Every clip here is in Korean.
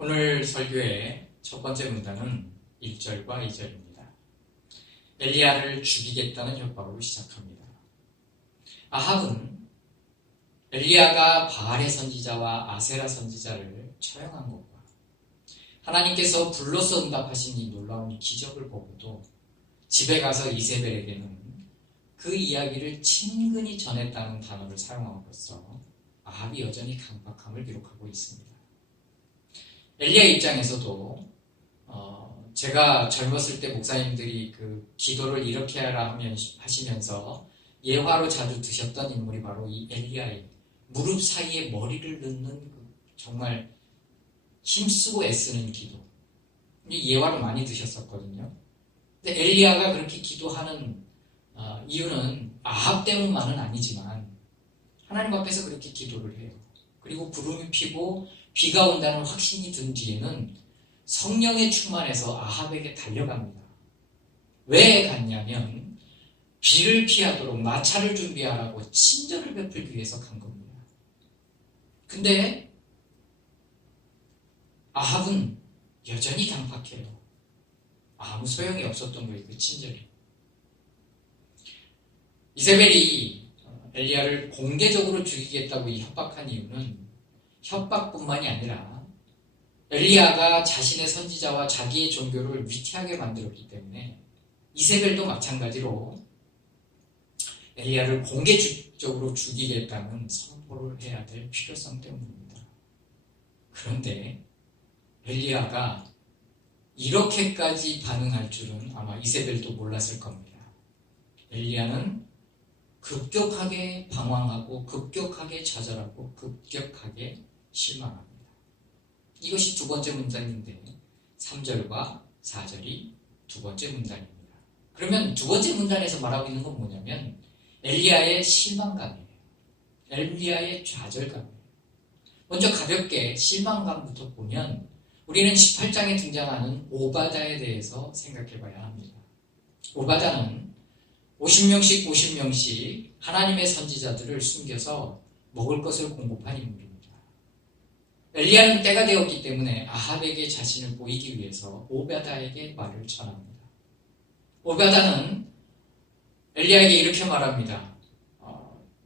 오늘 설교의 첫 번째 문단은 1절과 2절입니다. 엘리야를 죽이겠다는 협박으로 시작합니다. 아합은 엘리야가 바알의 선지자와 아세라 선지자를 처형한 것과 하나님께서 불로서 응답하신 이 놀라운 기적을 보고도 집에 가서 이세벨에게는 그 이야기를 친근히 전했다는 단어를 사용함으로써 아합이 여전히 강박함을 기록하고 있습니다. 엘리야 입장에서도 제가 젊었을 때 목사님들이 그 기도를 이렇게 하라 하시면서 예화로 자주 드셨던 인물이 바로 이 엘리야의 무릎 사이에 머리를 넣는 그 정말 힘쓰고 애쓰는 기도. 이 예화를 많이 드셨었거든요. 근데 엘리야가 그렇게 기도하는 이유는 아합 때문만은 아니지만 하나님 앞에서 그렇게 기도를 해요. 그리고 구름이 피고 비가 온다는 확신이 든 뒤에는 성령에 충만해서 아합에게 달려갑니다. 왜 갔냐면 비를 피하도록 마차를 준비하라고 친절을 베풀기 위해서 간 겁니다. 근데 아합은 여전히 강팍해요. 아무 소용이 없었던 거예요, 그 친절이. 이세벨이 엘리야를 공개적으로 죽이겠다고 협박한 이유는 협박뿐만이 아니라 엘리야가 자신의 선지자와 자기의 종교를 위태하게 만들었기 때문에 이세벨도 마찬가지로 엘리야를 공개적으로 죽이겠다는 선포를 해야 될 필요성 때문입니다. 그런데 엘리야가 이렇게까지 반응할 줄은 아마 이세벨도 몰랐을 겁니다. 엘리야는 급격하게 방황하고 급격하게 좌절하고 급격하게 실망합니다. 이것이 두 번째 문단인데 3절과 4절이 두 번째 문단입니다. 그러면 두 번째 문단에서 말하고 있는 건 뭐냐면 엘리야의 실망감이에요. 엘리야의 좌절감이에요. 먼저 가볍게 실망감부터 보면 우리는 18장에 등장하는 오바다에 대해서 생각해 봐야 합니다. 오바다는 50명씩 하나님의 선지자들을 숨겨서 먹을 것을 공급한 인물입니다. 엘리야는 때가 되었기 때문에 아합에게 자신을 보이기 위해서 오바다에게 말을 전합니다. 오바다는 엘리야에게 이렇게 말합니다.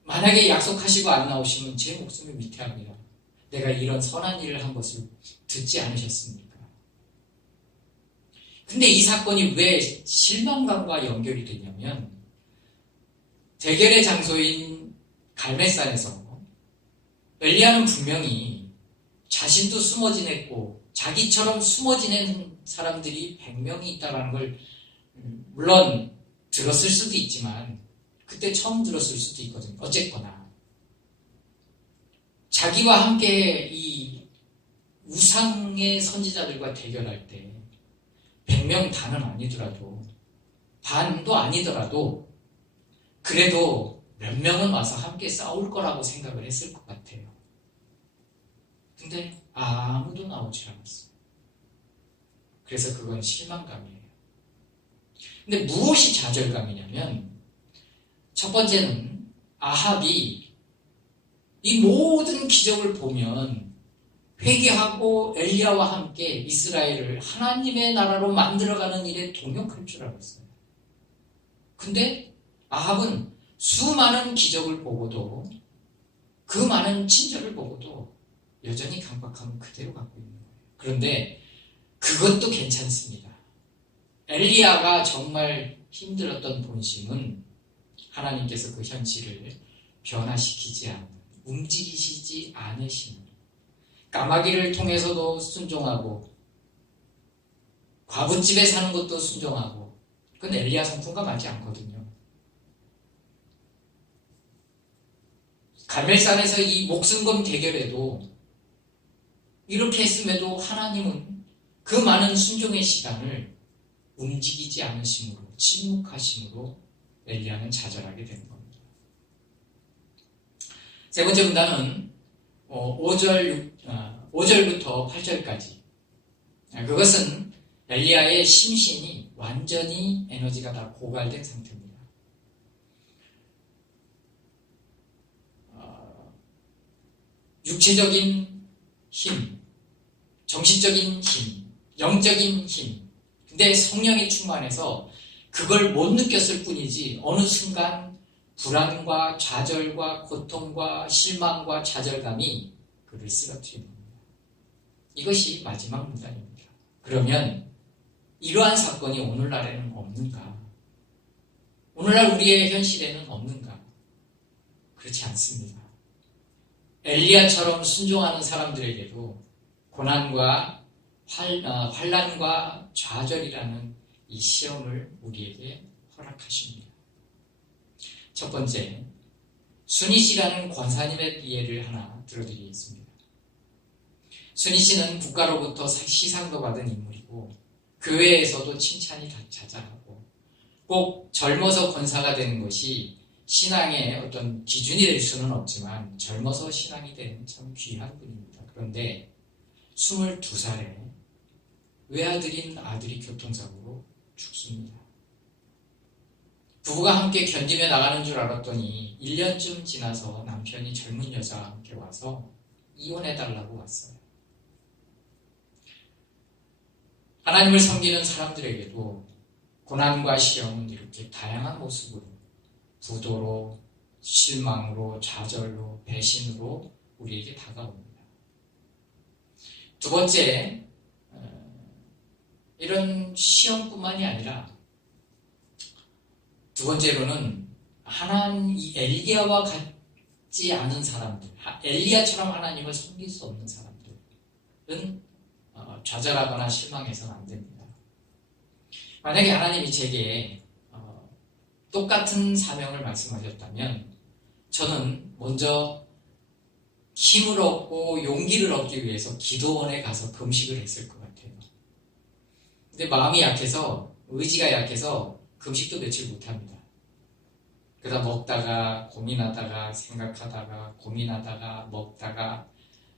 만약에 약속하시고 안 나오시면 제 목숨을 위태합니다. 내가 이런 선한 일을 한 것을 듣지 않으셨습니까? 근데 이 사건이 왜 실망감과 연결이 되냐면 대결의 장소인 갈멜산에서 엘리야는 분명히 자신도 숨어 지냈고 자기처럼 숨어 지낸 사람들이 100명이 있다는 걸 물론 들었을 수도 있지만 그때 처음 들었을 수도 있거든요. 어쨌거나 자기와 함께 이 우상의 선지자들과 대결할 때 100명 다는 아니더라도 반도 아니더라도 그래도 몇 명은 와서 함께 싸울 거라고 생각을 했을 것 같아요. 근데 아무도 나오지 않았어요. 그래서 그건 실망감이에요. 근데 무엇이 좌절감이냐면 첫 번째는 아합이 이 모든 기적을 보면 회개하고 엘리야와 함께 이스라엘을 하나님의 나라로 만들어가는 일에 동역할 줄 알았어요. 근데 아합은 수많은 기적을 보고도 그 많은 친절을 보고도 여전히 강박함을 그대로 갖고 있는 거예요. 그런데 그것도 괜찮습니다. 엘리야가 정말 힘들었던 본심은 하나님께서 그 현실을 변화시키지 않는, 움직이시지 않으시는, 까마귀를 통해서도 순종하고 과부집에 사는 것도 순종하고 그건 엘리야 성품과 맞지 않거든요. 갈멜산에서 이 목숨건 대결에도 이렇게 했음에도 하나님은 그 많은 순종의 시간을 움직이지 않으심으로 침묵하심으로 엘리야는 좌절하게 되는 겁니다. 세 번째 문단은 5절부터 8절까지 그것은 엘리야의 심신이 완전히 에너지가 다 고갈된 상태입니다. 육체적인 힘, 정신적인 힘, 영적인 힘. 근데 성령이 충만해서 그걸 못 느꼈을 뿐이지 어느 순간 불안과 좌절과 고통과 실망과 좌절감이 그를 쓰러뜨린 겁니다. 이것이 마지막 문단입니다. 그러면 이러한 사건이 오늘날에는 없는가? 오늘날 우리의 현실에는 없는가? 그렇지 않습니다. 엘리야처럼 순종하는 사람들에게도 고난과 환난과 좌절이라는 이 시험을 우리에게 허락하십니다. 첫 번째, 순이씨라는 권사님의 예를 하나 들어드리겠습니다. 순이씨는 국가로부터 시상도 받은 인물이고 교회에서도 칭찬이 자자하고 꼭 젊어서 권사가 되는 것이 신앙의 어떤 기준이 될 수는 없지만 젊어서 신앙이 되는 참 귀한 분입니다. 그런데 22살에 외아들인 아들이 교통사고로 죽습니다. 부부가 함께 견디며 나가는 줄 알았더니 1년쯤 지나서 남편이 젊은 여자와 함께 와서 이혼해달라고 왔어요. 하나님을 섬기는 사람들에게도 고난과 시험은 이렇게 다양한 모습으로 부도로, 실망으로, 좌절로, 배신으로 우리에게 다가옵니다. 두 번째, 이런 시험뿐만이 아니라 두 번째로는 이 엘리야와 같지 않은 사람들, 엘리야처럼 하나님을 섬길 수 없는 사람들은 좌절하거나 실망해서는 안 됩니다. 만약에 하나님이 제게 똑같은 사명을 말씀하셨다면 저는 먼저 힘을 얻고 용기를 얻기 위해서 기도원에 가서 금식을 했을 것 같아요. 근데 마음이 약해서, 의지가 약해서 금식도 며칠 못합니다. 그러다 먹다가 고민하다가 생각하다가 고민하다가 먹다가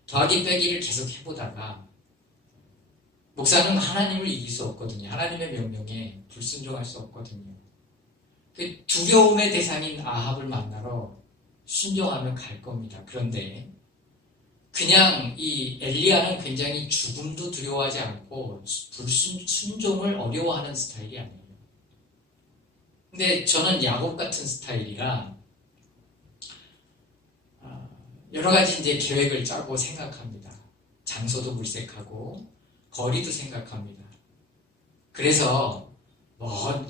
더하기 빼기를 계속 해보다가 목사는 하나님을 이길 수 없거든요. 하나님의 명령에 불순종할 수 없거든요. 그 두려움의 대상인 아합을 만나러 순종하면 갈 겁니다. 그런데 그냥 이 엘리야는 굉장히 죽음도 두려워하지 않고 순종을 어려워하는 스타일이 아니에요. 근데 저는 야곱 같은 스타일이라 여러 가지 이제 계획을 짜고 생각합니다. 장소도 물색하고 거리도 생각합니다. 그래서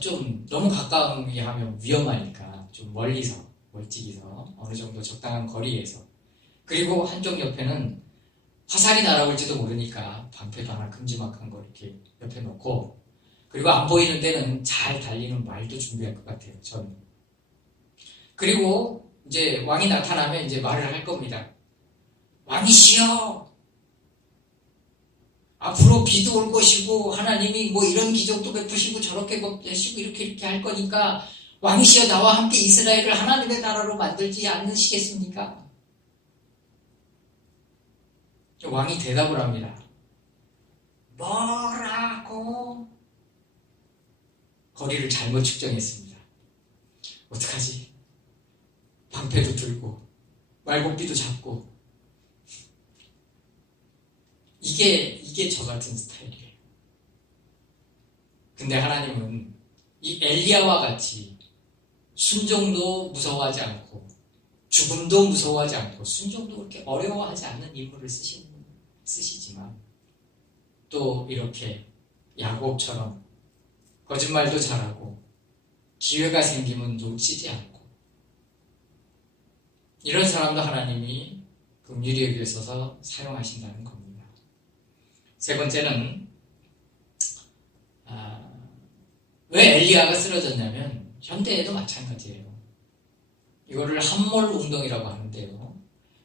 좀 너무 가까이 하면 위험하니까 좀 멀찍이서 어느 정도 적당한 거리에서, 그리고 한쪽 옆에는 화살이 날아올지도 모르니까 방패도 하나 큼지막한 거 이렇게 옆에 놓고, 그리고 안 보이는 데는 잘 달리는 말도 준비할 것 같아요, 저는. 그리고 이제 왕이 나타나면 이제 말을 할 겁니다. 왕이시여, 앞으로 비도 올 것이고 하나님이 뭐 이런 기적도 베푸시고 저렇게 하시고 이렇게 할 거니까 왕이시여 나와 함께 이스라엘을 하나님의 나라로 만들지 않으시겠습니까? 왕이 대답을 합니다. 뭐라고? 거리를 잘못 측정했습니다. 어떡하지? 방패도 들고 말고삐도 잡고. 이게 저 같은 스타일이에요. 근데 하나님은 이 엘리야와 같이 순종도 무서워하지 않고 죽음도 무서워하지 않고 순종도 그렇게 어려워하지 않는 인물을 쓰시지만 또 이렇게 야곱처럼 거짓말도 잘하고 기회가 생기면 놓치지 않고 이런 사람도 하나님이 긍휼히 여기셔서 사용하신다는 겁니다. 세 번째는 왜 엘리야가 쓰러졌냐면 현대에도 마찬가지예요. 이거를 함몰 운동이라고 하는데요.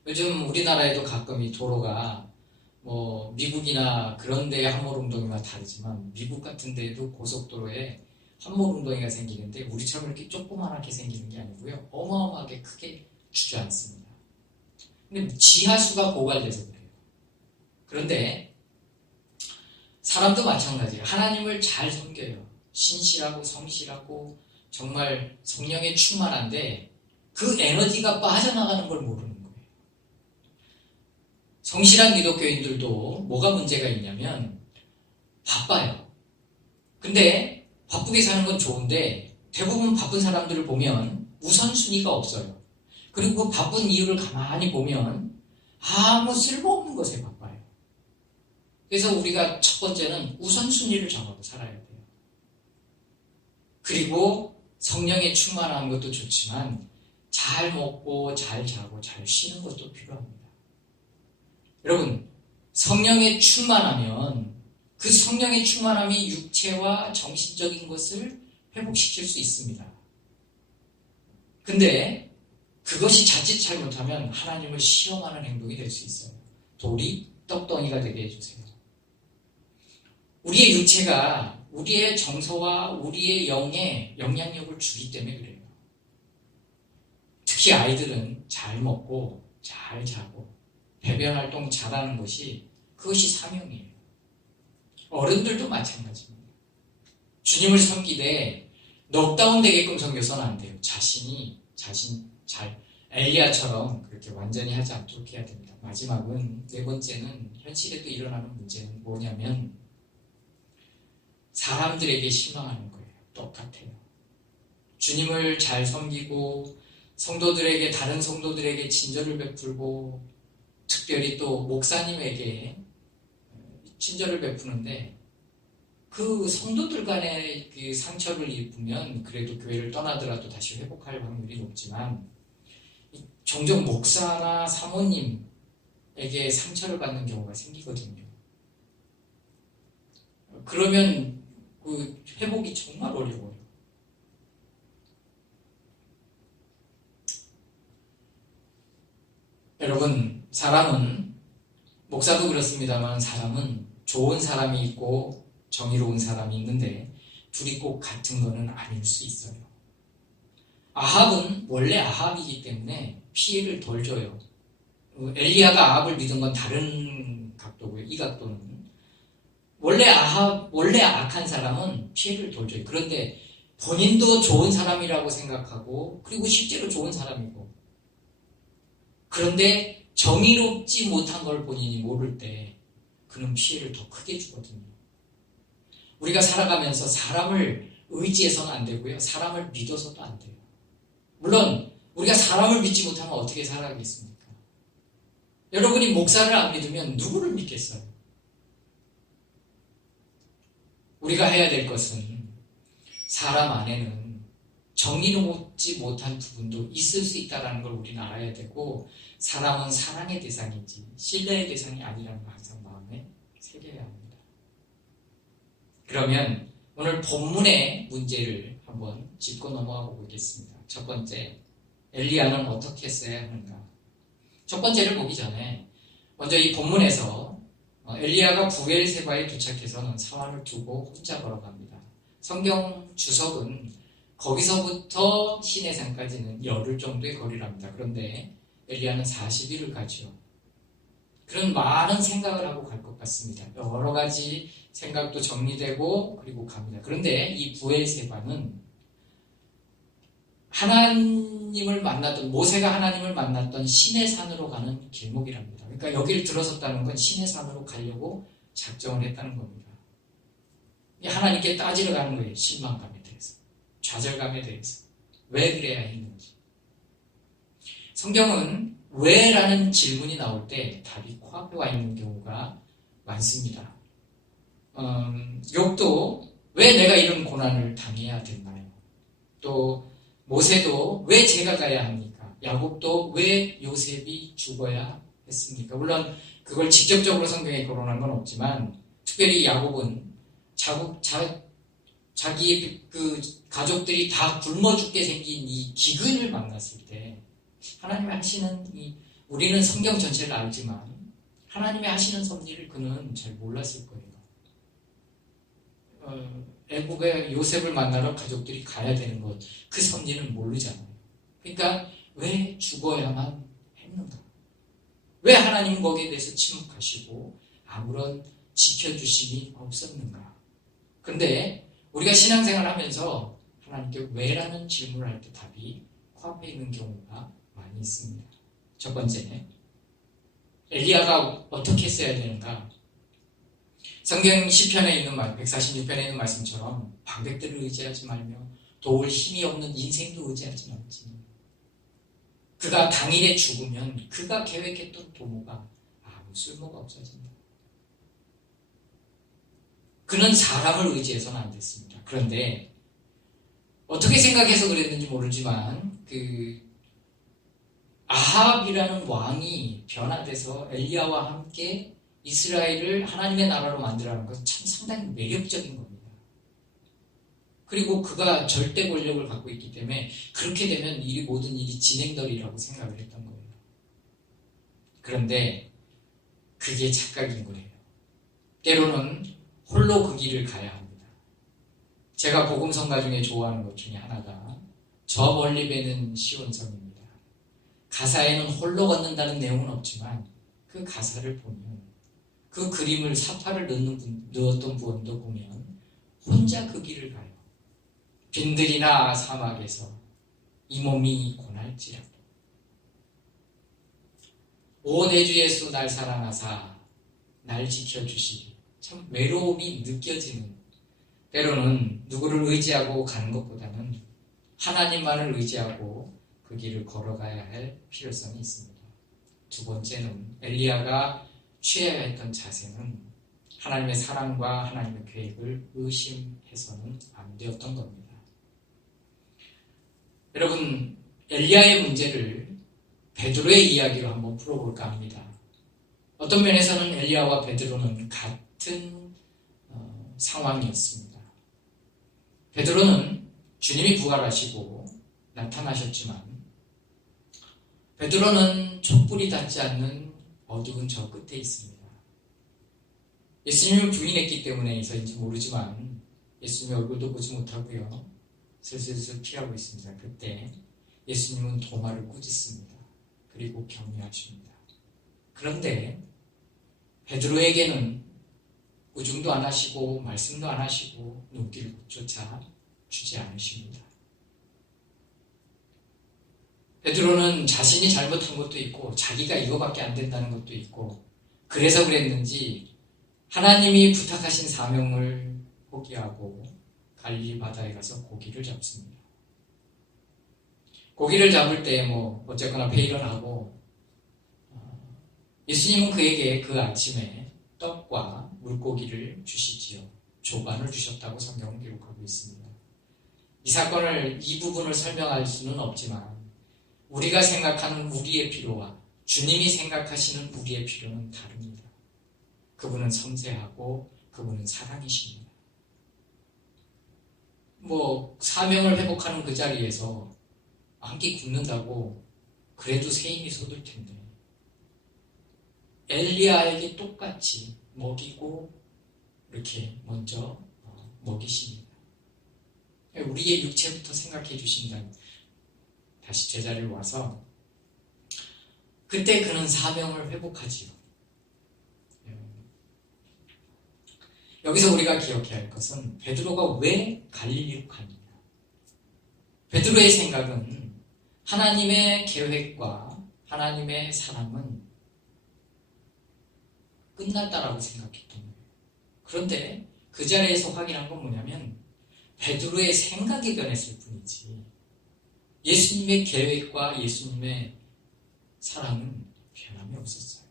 요즘 우리나라에도 가끔 이 도로가 뭐 미국이나 그런 데의 함몰 운동이와 다르지만 미국 같은 데에도 고속도로에 함몰 운동이가 생기는데 우리처럼 이렇게 조그만하게 생기는 게 아니고요. 어마어마하게 크게 주저앉습니다. 근데 지하수가 고갈돼서 그래요. 그런데 사람도 마찬가지예요. 하나님을 잘 섬겨요. 신실하고 성실하고 정말 성령에 충만한데 그 에너지가 빠져나가는 걸 모르는 거예요. 성실한 기독교인들도 뭐가 문제가 있냐면 바빠요. 근데 바쁘게 사는 건 좋은데 대부분 바쁜 사람들을 보면 우선순위가 없어요. 그리고 그 바쁜 이유를 가만히 보면 아무 쓸모없는 것에 바빠요. 그래서 우리가 첫 번째는 우선순위를 정하고 살아야 돼요. 그리고 성령에 충만한 것도 좋지만 잘 먹고 잘 자고 잘 쉬는 것도 필요합니다. 여러분, 성령에 충만하면 그 성령의 충만함이 육체와 정신적인 것을 회복시킬 수 있습니다. 근데 그것이 자칫 잘못하면 하나님을 시험하는 행동이 될 수 있어요. 돌이 떡덩이가 되게 해주세요. 우리의 육체가 우리의 정서와 우리의 영에 영향력을 주기 때문에 그래요. 특히 아이들은 잘 먹고 잘 자고 배변 활동 잘하는 것이 그것이 사명이에요. 어른들도 마찬가지입니다. 주님을 섬기되 넉다운 되게끔 섬겨서는 안 돼요. 자신 잘 엘리야처럼 그렇게 완전히 하지 않도록 해야 됩니다. 마지막은 네 번째는 현실에도 일어나는 문제는 뭐냐면 사람들에게 실망하는 거예요. 똑같아요. 주님을 잘 섬기고 성도들에게 다른 성도들에게 친절을 베풀고 특별히 또 목사님에게 친절을 베푸는데 그 성도들 간의 그 상처를 입으면 그래도 교회를 떠나더라도 다시 회복할 확률이 높지만 종종 목사나 사모님에게 상처를 받는 경우가 생기거든요. 그러면 그 회복이 정말 어려워요. 여러분, 사람은 목사도 그렇습니다만 사람은 좋은 사람이 있고 정의로운 사람이 있는데 둘이 꼭 같은 거는 아닐 수 있어요. 아합은 원래 아합이기 때문에 피해를 덜 줘요. 엘리야가 아합을 믿은 건 다른 각도고요. 이 각도는 원래 악한 사람은 피해를 덜 줘요. 그런데 본인도 좋은 사람이라고 생각하고 그리고 실제로 좋은 사람이고 그런데 정의롭지 못한 걸 본인이 모를 때 그는 피해를 더 크게 주거든요. 우리가 살아가면서 사람을 의지해서는 안 되고요. 사람을 믿어서도 안 돼요. 물론 우리가 사람을 믿지 못하면 어떻게 살아가겠습니까? 여러분이 목사를 안 믿으면 누구를 믿겠어요? 우리가 해야 될 것은 사람 안에는 정의롭지 못한 부분도 있을 수 있다는 걸 우리는 알아야 되고 사람은 사랑의 대상이지 신뢰의 대상이 아니라는 걸 항상 마음에 새겨야 합니다. 그러면 오늘 본문의 문제를 한번 짚고 넘어가 보겠습니다. 첫 번째, 엘리야는 어떻게 했어야 하는가? 첫 번째를 보기 전에 먼저 이 본문에서 엘리야가 부엘세바에 도착해서는 사활을 두고 혼자 걸어갑니다. 성경 주석은 거기서부터 시내산까지는 열흘 정도의 거리랍니다. 그런데 엘리야는 40일을 가죠. 그런 많은 생각을 하고 갈 것 같습니다. 여러 가지 생각도 정리되고 그리고 갑니다. 그런데 이 부엘세바는 하나님을 만났던 모세가 하나님을 만났던 시내산으로 가는 길목이랍니다. 그러니까 여기를 들어섰다는 건 시내산으로 가려고 작정을 했다는 겁니다. 하나님께 따지러 가는 거예요. 실망감에 대해서, 좌절감에 대해서 왜 그래야 했는지. 성경은 왜라는 질문이 나올 때 답이 코앞에 와 있는 경우가 많습니다. 욥도 왜 내가 이런 고난을 당해야 됐나요? 또 모세도 왜 제가 가야 합니까? 야곱도 왜 요셉이 죽어야 했습니까? 물론 그걸 직접적으로 성경에 거론한 건 없지만 특별히 야곱은 자기 그 가족들이 다 굶어 죽게 생긴 이 기근을 만났을 때 하나님이 하시는 우리는 성경 전체를 알지만 하나님이 하시는 섭리를 그는 잘 몰랐을 거예요. 애굽에 요셉을 만나러 가족들이 가야 되는 것, 그 섭리는 모르잖아요. 그러니까 왜 죽어야만 했는가? 왜 하나님은 거기에 대해서 침묵하시고 아무런 지켜주심이 없었는가? 그런데 우리가 신앙생활을 하면서 하나님께 왜라는 질문을 할 때 답이 코앞에 있는 경우가 많이 있습니다. 첫 번째, 엘리야가 어떻게 써야 되는가? 성경 시편에 있는 146편에 있는 말씀처럼 방백들을 의지하지 말며 도울 힘이 없는 인생도 의지하지 말지. 그가 당일에 죽으면 그가 계획했던 도모가 아무 쓸모가 없어진다. 그는 사람을 의지해서는 안 됐습니다. 그런데 어떻게 생각해서 그랬는지 모르지만 아합이라는 왕이 변화돼서 엘리야와 함께 이스라엘을 하나님의 나라로 만들어가는 것은 참 상당히 매력적인 겁니다. 그리고 그가 절대 권력을 갖고 있기 때문에 그렇게 되면 모든 일이 진행되리라고 생각을 했던 거예요. 그런데 그게 착각인 거예요. 때로는 홀로 그 길을 가야 합니다. 제가 복음성가 중에 좋아하는 것 중에 하나가 저 멀리 배는 시온성입니다. 가사에는 홀로 걷는다는 내용은 없지만 그 가사를 보면 그 그림을 사파를 넣었던 분도 보면 혼자 그 길을 가요. 빈들이나 사막에서 이 몸이 고날지라도 오 내 주 예수 날 사랑하사 날 지켜주시리. 참 외로움이 느껴지는, 때로는 누구를 의지하고 가는 것보다는 하나님만을 의지하고 그 길을 걸어가야 할 필요성이 있습니다. 두 번째는 엘리야가 취해야 했던 자세는 하나님의 사랑과 하나님의 계획을 의심해서는 안 되었던 겁니다. 여러분, 엘리야의 문제를 베드로의 이야기로 한번 풀어볼까 합니다. 어떤 면에서는 엘리야와 베드로는 같은 상황이었습니다. 베드로는 주님이 부활하시고 나타나셨지만 베드로는 촛불이 닿지 않는 어두운 저 끝에 있습니다. 예수님을 부인했기 때문에서인지 모르지만 예수님의 얼굴도 보지 못하고요. 슬슬 피하고 있습니다. 그때 예수님은 도마를 꾸짖습니다. 그리고 격려하십니다. 그런데 베드로에게는 우중도 안 하시고 말씀도 안 하시고 눈길조차 주지 않으십니다. 베드로는 자신이 잘못한 것도 있고 자기가 이거밖에 안 된다는 것도 있고 그래서 그랬는지 하나님이 부탁하신 사명을 포기하고 갈릴리 바다에 가서 고기를 잡습니다. 고기를 잡을 때 어쨌거나 회의를 하고 예수님은 그에게 그 아침에 떡과 물고기를 주시지요. 조반을 주셨다고 성경은 기록하고 있습니다. 이 부분을 설명할 수는 없지만 우리가 생각하는 우리의 필요와 주님이 생각하시는 우리의 필요는 다릅니다. 그분은 섬세하고 그분은 사랑이십니다. 사명을 회복하는 그 자리에서 한 끼 굶는다고 그래도 새 힘이 솟을 텐데 엘리야에게 똑같이 먹이고 이렇게 먼저 먹이십니다. 우리의 육체부터 생각해 주신다면 다시 제자리로 와서 그때 그는 사명을 회복하지요. 여기서 우리가 기억해야 할 것은 베드로가 왜 갈릴리로 갔느냐. 베드로의 생각은 하나님의 계획과 하나님의 사랑은 끝났다라고 생각했던 거예요. 그런데 그 자리에서 확인한 건 뭐냐면 베드로의 생각이 변했을 뿐이지 예수님의 계획과 예수님의 사랑은 변함이 없었어요.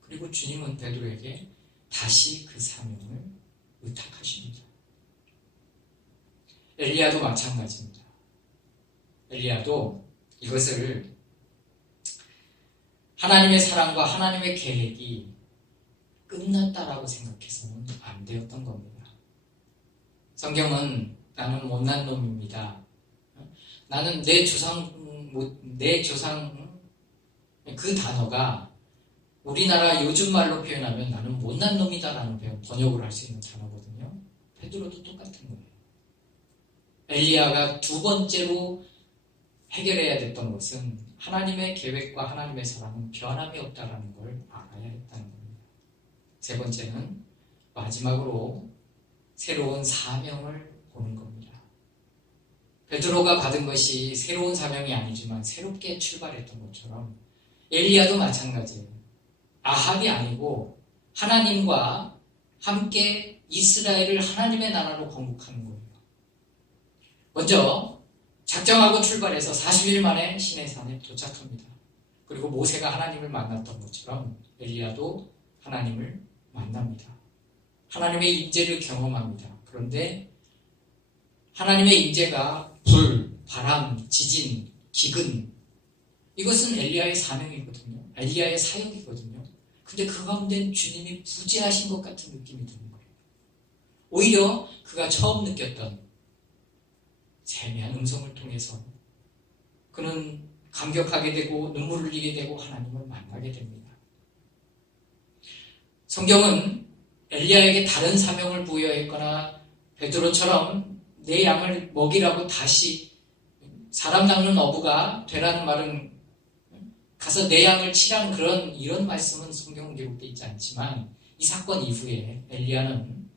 그리고 주님은 베드로에게 다시 그 사명을 의탁하십니다. 엘리야도 마찬가지입니다. 엘리야도 이것을 하나님의 사랑과 하나님의 계획이 끝났다라고 생각해서는 안 되었던 겁니다. 성경은 나는 못난 놈입니다. 나는 내 조상 그 단어가 우리나라 요즘 말로 표현하면 나는 못난 놈이다라는 번역을 할 수 있는 단어거든요. 베드로도 똑같은 거예요. 엘리야가 두 번째로 해결해야 됐던 것은 하나님의 계획과 하나님의 사랑은 변함이 없다라는 걸 알아야 했다는 겁니다. 세 번째는 마지막으로 새로운 사명을 보는 겁니다. 베드로가 받은 것이 새로운 사명이 아니지만 새롭게 출발했던 것처럼 엘리야도 마찬가지예요. 아합이 아니고 하나님과 함께 이스라엘을 하나님의 나라로 건국하는 거예요. 먼저 작정하고 출발해서 40일 만에 시내산에 도착합니다. 그리고 모세가 하나님을 만났던 것처럼 엘리야도 하나님을 만납니다. 하나님의 임재를 경험합니다. 그런데 하나님의 임재가 불, 바람, 지진, 기근, 이것은 엘리야의 사명이거든요. 엘리야의 사역이거든요. 근데 그 가운데는 주님이 부재하신 것 같은 느낌이 드는 거예요. 오히려 그가 처음 느꼈던 세미한 음성을 통해서 그는 감격하게 되고 눈물을 흘리게 되고 하나님을 만나게 됩니다. 성경은 엘리야에게 다른 사명을 부여했거나 베드로처럼 내 양을 먹이라고 다시 사람 낚는 어부가 되라는 말은 가서 내 양을 치라는 이런 말씀은 성경은 기록되어 있지 않지만 이 사건 이후에 엘리야는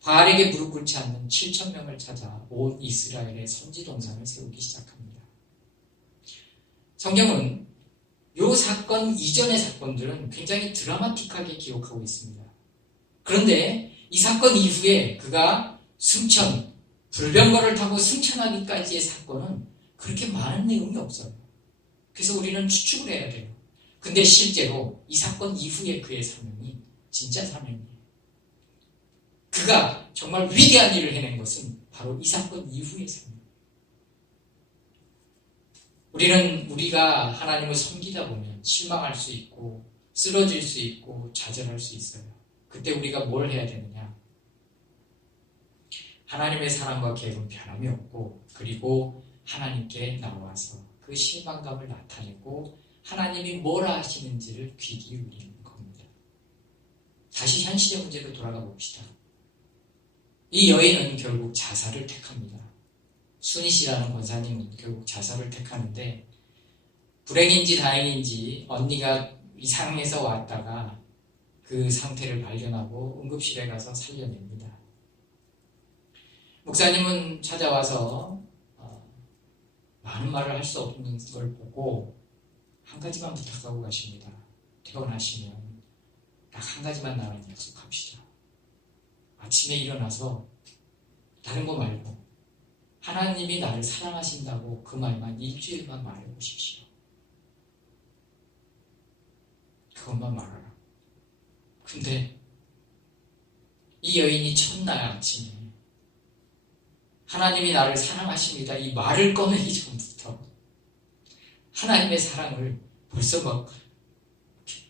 바알에게 무릎 꿇지 않는 7,000명을 찾아 온 이스라엘의 선지 동산을 세우기 시작합니다. 성경은 이 사건 이전의 사건들은 굉장히 드라마틱하게 기록하고 있습니다. 그런데 이 사건 이후에 그가 승천, 불병거를 타고 승천하기까지의 사건은 그렇게 많은 내용이 없어요. 그래서 우리는 추측을 해야 돼요. 근데 실제로 이 사건 이후에 그의 사명이 진짜 사명이에요. 그가 정말 위대한 일을 해낸 것은 바로 이 사건 이후의 사명. 우리가 하나님을 섬기다 보면 실망할 수 있고 쓰러질 수 있고 좌절할 수 있어요. 그때 우리가 뭘 해야 되느냐? 하나님의 사랑과 계획은 변함이 없고 그리고 하나님께 나와서 그 실망감을 나타내고 하나님이 뭘 하시는지를 귀 기울이는 겁니다. 다시 현실의 문제로 돌아가 봅시다. 이 여인은 결국 자살을 택합니다. 순희 씨라는 권사님은 결국 자살을 택하는데 불행인지 다행인지 언니가 이상해서 왔다가 그 상태를 발견하고 응급실에 가서 살려냅니다. 목사님은 찾아와서 많은 말을 할 수 없는 걸 보고 한 가지만 부탁하고 가십니다. 퇴원하시면 딱 한 가지만 나랑 약속합시다. 아침에 일어나서 다른 거 말고 하나님이 나를 사랑하신다고 그 말만 일주일만 말해보십시오. 그것만 말하라. 근데 이 여인이 첫날 아침에 하나님이 나를 사랑하십니다. 이 말을 꺼내기 전부터 하나님의 사랑을 벌써 막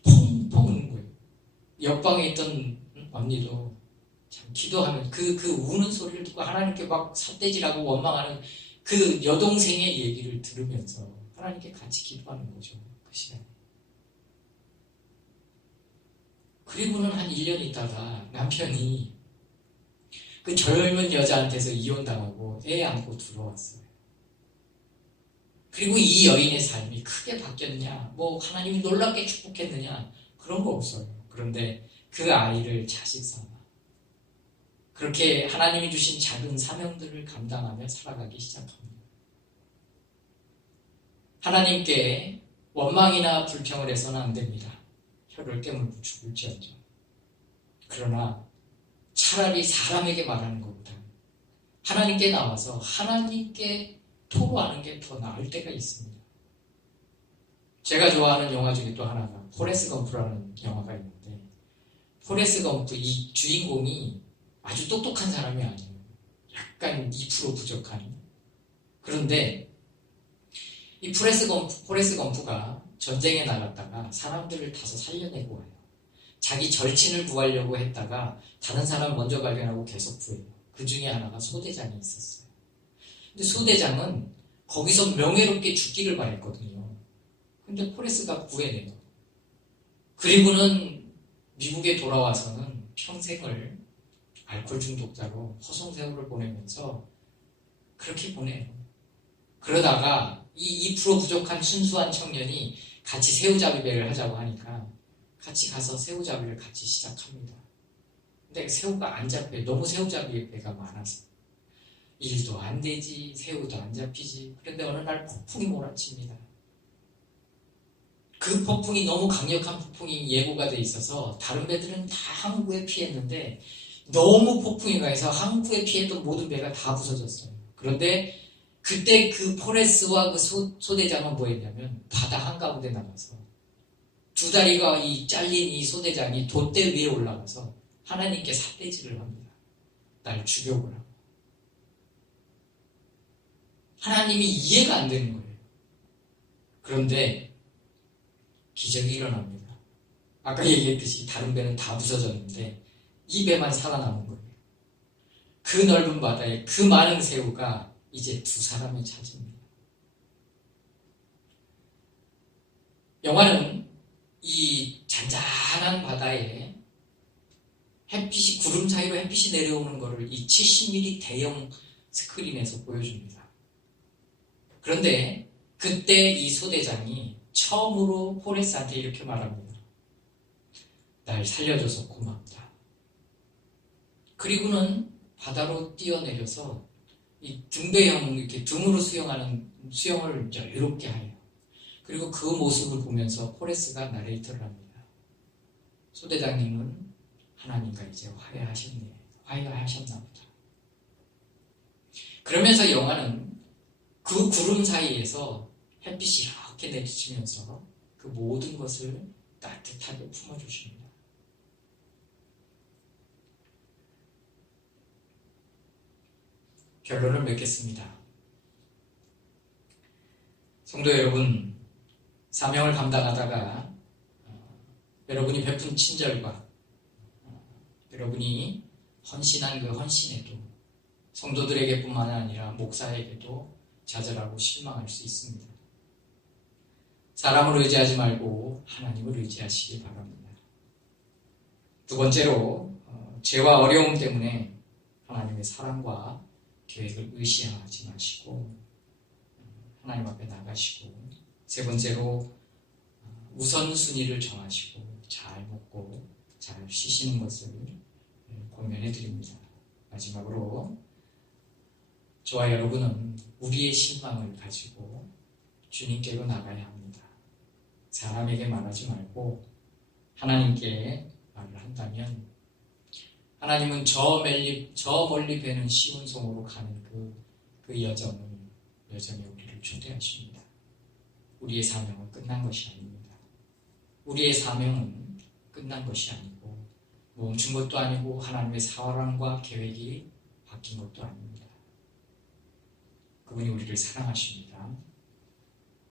펑펑 우는 거예요. 옆방에 있던 언니도 참 기도하면 그 우는 소리를 듣고 하나님께 막 삿대질하고 원망하는 그 여동생의 얘기를 들으면서 하나님께 같이 기도하는 거죠. 그 시간에. 그리고는 한 1년 있다가 남편이 그 젊은 여자한테서 이혼당하고 애 안고 들어왔어요. 그리고 이 여인의 삶이 크게 바뀌었냐, 뭐 하나님이 놀랍게 축복했느냐, 그런 거 없어요. 그런데 그 아이를 자식 삼아 그렇게 하나님이 주신 작은 사명들을 감당하며 살아가기 시작합니다. 하나님께 원망이나 불평을 해서는 안 됩니다. 혀를 깨물고 죽을지언정. 그러나 차라리 사람에게 말하는 것보다 하나님께 나와서 하나님께 토로하는 게 더 나을 때가 있습니다. 제가 좋아하는 영화 중에 또 하나가 포레스트 검프라는 영화가 있는데 포레스트 검프 이 주인공이 아주 똑똑한 사람이 아니에요. 약간 2% 부족한. 그런데 이 포레스트 검프가 전쟁에 나갔다가 사람들을 타서 살려내고 와요. 자기 절친을 구하려고 했다가 다른 사람 먼저 발견하고 계속 구해요. 그 중에 하나가 소대장이 있었어요. 근데 소대장은 거기서 명예롭게 죽기를 바랬거든요. 근데 포레스가 구해내요. 그리고는 미국에 돌아와서는 평생을 알코올 중독자로 허송세월을 보내면서 그렇게 보내요. 그러다가 이 2% 부족한 순수한 청년이 같이 새우잡이배를 하자고 하니까 같이 가서 새우잡이를 같이 시작합니다. 근데 새우가 안 잡혀요. 너무 새우잡이 배가 많아서. 일도 안 되지, 새우도 안 잡히지. 그런데 어느 날 폭풍이 몰아칩니다. 그 폭풍이 너무 강력한 폭풍이 예고가 돼 있어서 다른 배들은 다 항구에 피했는데 너무 폭풍이 강해서 항구에 피했던 모든 배가 다 부서졌어요. 그런데 그때 그 포레스와 그 소대장은 뭐 했냐면 바다 한가운데 남아서 두 다리가 잘린 이 소대장이 돛대 위에 올라가서 하나님께 삿대질을 합니다. 날 죽여보라고. 하나님이 이해가 안 되는 거예요. 그런데 기적이 일어납니다. 아까 얘기했듯이 다른 배는 다 부서졌는데 이 배만 살아남은 거예요. 그 넓은 바다에 그 많은 새우가 이제 두 사람을 찾습니다. 영화는 이 잔잔한 바다에 햇빛이 구름 사이로 햇빛이 내려오는 것을 이 70mm 대형 스크린에서 보여줍니다. 그런데 그때 이 소대장이 처음으로 포레스한테 이렇게 말합니다. 날 살려줘서 고맙다. 그리고는 바다로 뛰어내려서 이 등배형 이렇게 등으로 수영을 여유롭게 하여. 그리고 그 모습을 보면서 포레스가 나레이터를 합니다. 소대장님은 하나님과 이제 화해하셨나 보다. 그러면서 영화는 그 구름 사이에서 햇빛이 이렇게 내리치면서 그 모든 것을 따뜻하게 품어주십니다. 결론을 맺겠습니다. 성도 여러분, 사명을 감당하다가 여러분이 베푼 친절과 여러분이 헌신한 그 헌신에도 성도들에게뿐만 아니라 목사에게도 좌절하고 실망할 수 있습니다. 사람을 의지하지 말고 하나님을 의지하시기 바랍니다. 두 번째로 죄와 어려움 때문에 하나님의 사랑과 계획을 의시하지 마시고 하나님 앞에 나가시고, 세 번째로 우선순위를 정하시고 잘 먹고 잘 쉬시는 것을 권면해 드립니다. 마지막으로 저와 여러분은 우리의 신방을 가지고 주님께로 나가야 합니다. 사람에게 말하지 말고 하나님께 말을 한다면 하나님은 저 멀리 배는 쉬운 송으로 가는 그 여정을 여전히 우리를 초대하십니다. 우리의 사명은 끝난 것이 아닙니다. 우리의 사명은 끝난 것이 아니고 멈춘 것도 아니고 하나님의 사랑과 계획이 바뀐 것도 아닙니다. 그분이 우리를 사랑하십니다.